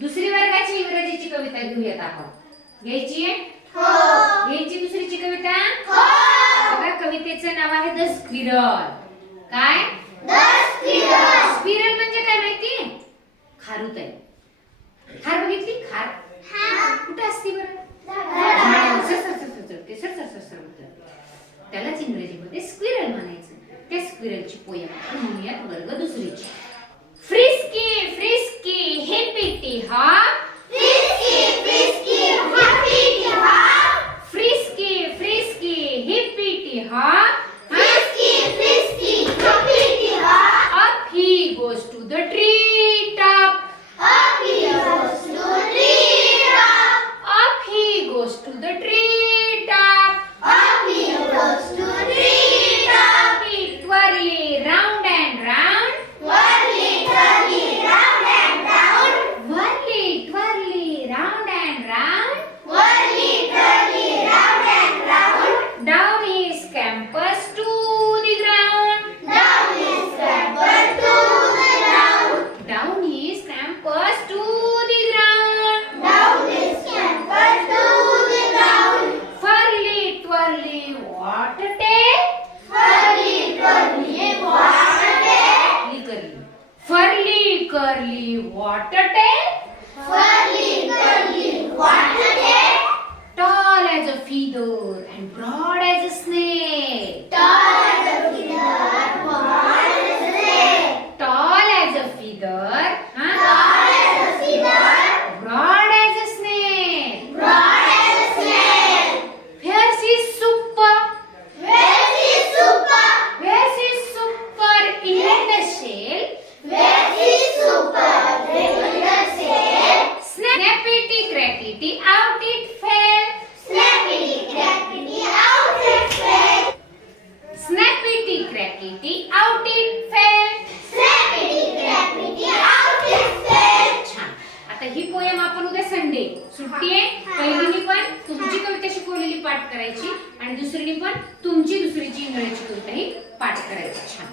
दुसरी वर्गाची इंग्रजीची कविता घेऊयात आपण। घ्यायची आहे? हो। घ्यायची दुसरीची कविता? हो। बघा कवितेचं नाव आहे द स्क्विरल। काय? The squirrel. स्क्विरल म्हणजे काय माहिती? खारुत आहे। खार बघितली? खार कुठे असते बरं? त्यालाच इंग्रजीमध्ये स्क्विरल म्हणायचं। त्या स्क्विरलची पोयम आपण म्हणूयात वर्ग दुसरीची। Frisky frisky hippity hop, frisky frisky hippity hop, frisky frisky hippity hop, frisky frisky hippity hop, up he goes to the tree top, up he goes to the tree top, up he goes to the tree top, up he goes to the tree top, he twirly round and round, whirly twirly round and round, whirly twirly round and round, whirly twirly round and round, down he scampers to the ground, down he scampers to the ground, down he scampers to the ground, down he scampers to the ground, whirly twirly what a tail, whirly twirly what a tail, whirly curly what a tail, whirly curly what a tail, tall as a feather and broad as a snake, tall as a feather, broad as a snake, tall as a feather, tall as a feather, broad as a snake, broad as a snake, where's his super, where's his super, where's his super in the shell, where's his super in the shell, snappity crackity out it fell, snappity crackity out it fell, snappity crackity out it fell, snappity crackity out it fell. छान. आता ही poem आपण उद्या Sunday सुट्टी आहे, पहिलीनी पण तुमची कविता शिकवलेली पाठ करायची आणि दुसरीनी पण तुमची दुसरीची इंग्रजीची कविता ही पाठ करायची। छान.